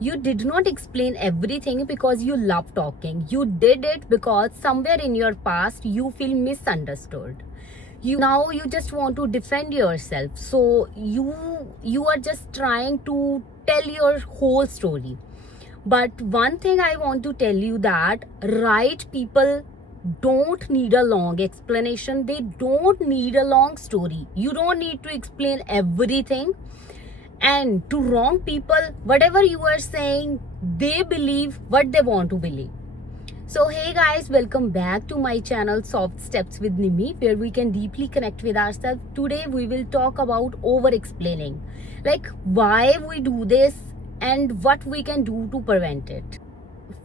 You did not explain everything because you love talking. You did it because somewhere in your past you feel misunderstood. You just want to defend yourself. So you are just trying to tell your whole story. But one thing I want to tell you, that right people don't need a long explanation. They don't need a long story. You don't need to explain everything. And to wrong people, whatever you are saying, they believe what they want to believe. So hey guys, welcome back to my channel Soft Steps with Nimi, where we can deeply connect with ourselves. Today we will talk about over explaining, like why we do this and what we can do to prevent it.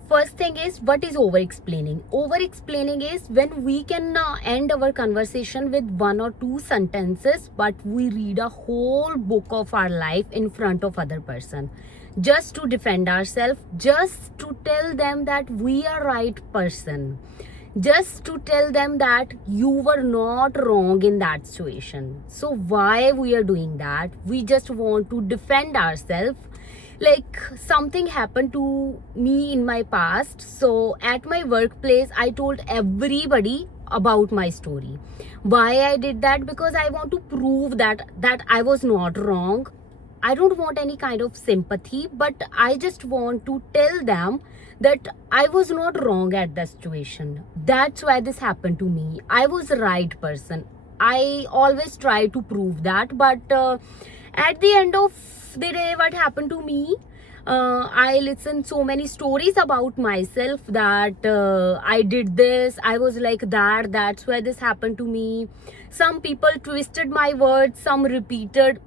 First thing is, what is over explaining? Over explaining is when we can end our conversation with one or two sentences, but we read a whole book of our life in front of other person just to defend ourselves, just to tell them that we are right person, just to tell them that you were not wrong in that situation. So why we are doing that? We just want to defend ourselves. Like something happened to me in my past. So at my workplace, I told everybody about my story. Why I did that? Because I want to prove that I was not wrong. I don't want any kind of sympathy, but I just want to tell them that I was not wrong at the situation. That's why this happened to me. I was the right person. I always try to prove that, but at the end of the day, what happened to me? I listened so many stories about myself that I did this, I was like that, that's why this happened to me. Some people twisted my words, some repeated.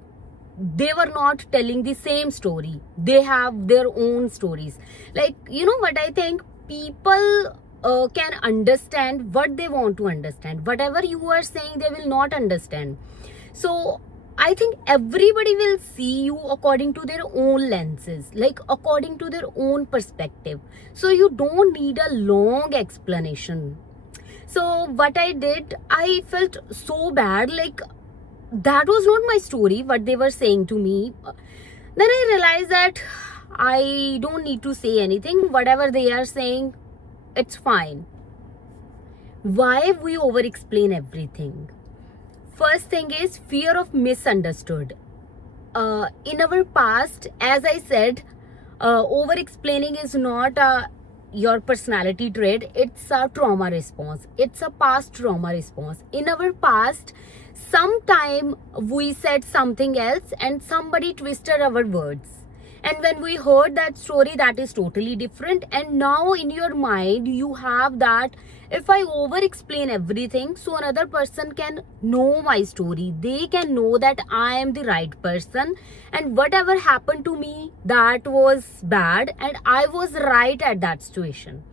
They were not telling the same story. They have their own stories. Like, you know what I think? People can understand what they want to understand. Whatever you are saying, they will not understand. So I think everybody will see you according to their own lenses, like according to their own perspective. So you don't need a long explanation. So what I did, I felt so bad, like that was not my story, what they were saying to me. Then I realized that I don't need to say anything. Whatever they are saying, it's fine. Why we over explain everything? First thing is fear of misunderstood. In our past, as I said, over explaining is not your personality trait, it's a trauma response. It's a past trauma response. In our past, sometime we said something else and somebody twisted our words. And when we heard that story, that is totally different. And now in your mind, you have that if I over explain everything, so another person can know my story. They can know that I am the right person. And whatever happened to me, that was bad. And I was right at that situation.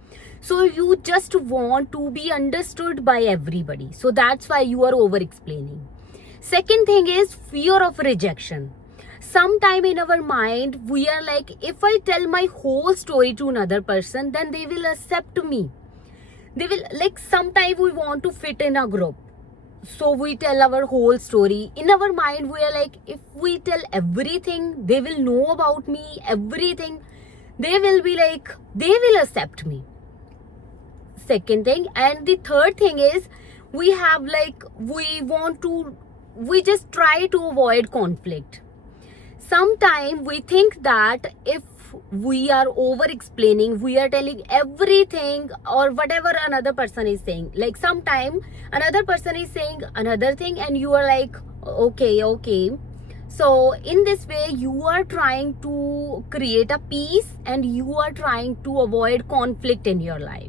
So you just want to be understood by everybody. So that's why you are over explaining. Second thing is fear of rejection. Sometime in our mind, we are like, if I tell my whole story to another person, then they will accept me. They will, like, sometime we want to fit in a group. So we tell our whole story. In our mind, we are like, if we tell everything, they will know about me, everything. They will be like, they will accept me. Second thing. And the third thing is, we have like, we just try to avoid conflict. Sometimes we think that if we are over explaining, we are telling everything or whatever another person is saying. Like sometimes another person is saying another thing and you are like, okay. So in this way, you are trying to create a peace and you are trying to avoid conflict in your life.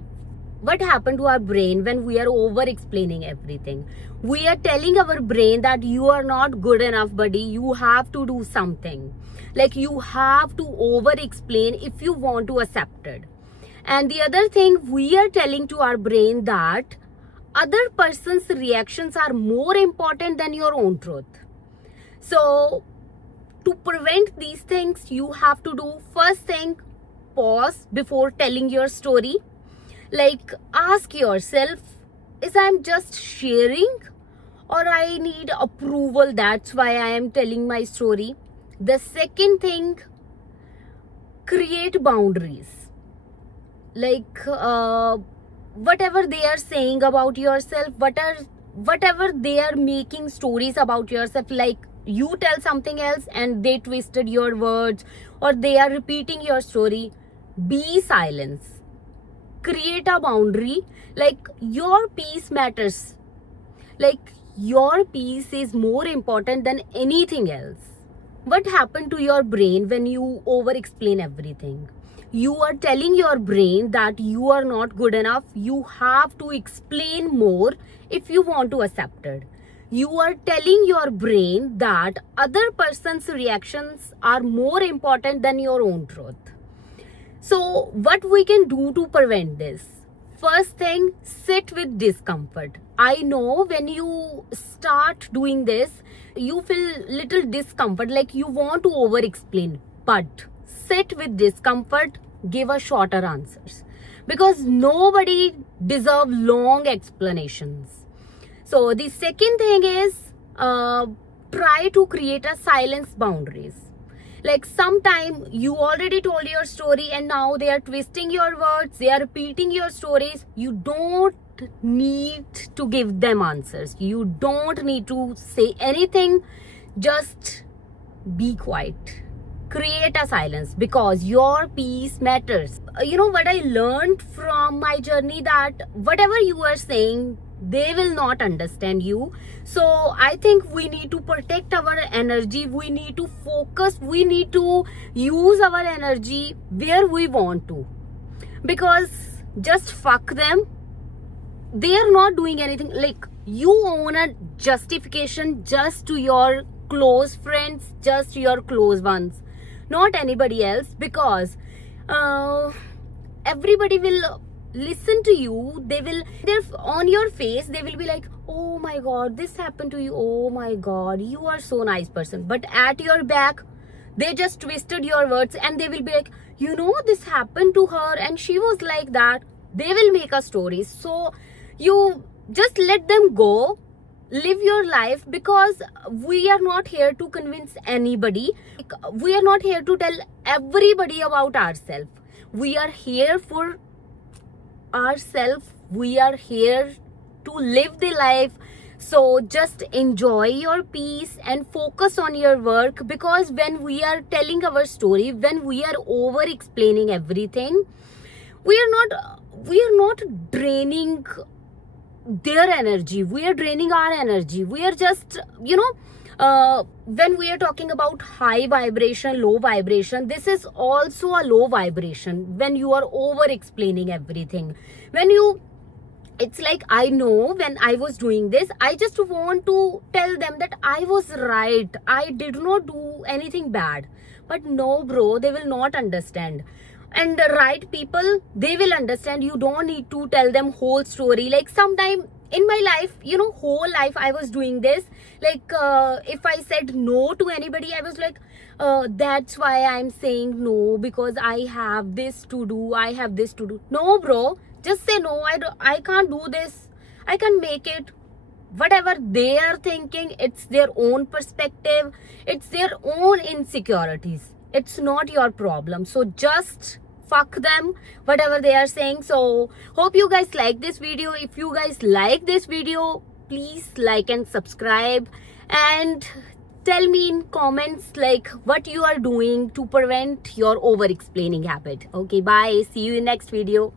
What happened to our brain when we are over explaining everything? We are telling our brain that you are not good enough, buddy. You have to do something. Like you have to over explain if you want to accept it. And the other thing, we are telling to our brain that other person's reactions are more important than your own truth. So to prevent these things, you have to do first thing, pause before telling your story. Like ask yourself, is I'm just sharing or I need approval? That's why I am telling my story. The second thing, create boundaries. Like whatever they are saying about yourself, whatever they are making stories about yourself, like you tell something else and they twisted your words, or they are repeating your story, be silence. Create a boundary. Like your peace matters. Like your peace is more important than anything else. What happened to your brain when you over explain everything? You are telling your brain that you are not good enough. You have to explain more if you want to accept it. You are telling your brain that other person's reactions are more important than your own truth. So what we can do to prevent this? First thing, sit with discomfort. I know when you start doing this, you feel little discomfort, like you want to over explain, but sit with discomfort, give a shorter answers, because nobody deserve long explanations. So the second thing is try to create a silence boundaries. Like sometime you already told your story and now they are twisting your words, they are repeating your stories. You don't need to give them answers. You don't need to say anything. Just be quiet. Create a silence, because your peace matters. You know what I learned from my journey, that whatever you are saying, they will not understand you. So I think we need to protect our energy. We need to focus. We need to use our energy where we want to, because just fuck them. They are not doing anything. Like you own a justification just to your close friends, just to your close ones, not anybody else, because everybody will listen to you. They're on your face, they will be like, oh my god, this happened to you, oh my god, you are so nice person. But at your back, they just twisted your words, and they will be like, you know, this happened to her and she was like that. They will make a story. So you just let them go, live your life, because we are not here to convince anybody. We are not here to tell everybody about ourselves. We are here for ourselves. We are here to live the life. So just enjoy your peace and focus on your work, because when we are telling our story, when we are over explaining everything, we are not draining their energy, we are draining our energy. We are just, when we are talking about high vibration, low vibration, this is also a low vibration. When you are over explaining everything, it's like, I know when I was doing this, I just want to tell them that I was right, I did not do anything bad. But no bro, they will not understand. And the right people, they will understand. You don't need to tell them whole story. Like sometime in my life, whole life I was doing this. Like if I said no to anybody, I was like, that's why I'm saying no, because I have this to do, I have this to do. No bro, just say no, I can't do this, I can make it. Whatever they are thinking, it's their own perspective, it's their own insecurities, it's not your problem. So just fuck them, whatever they are saying. So hope you guys like this video. If you guys like this video, please like and subscribe, and tell me in comments like what you are doing to prevent your over explaining habit. Okay, bye, see you in next video.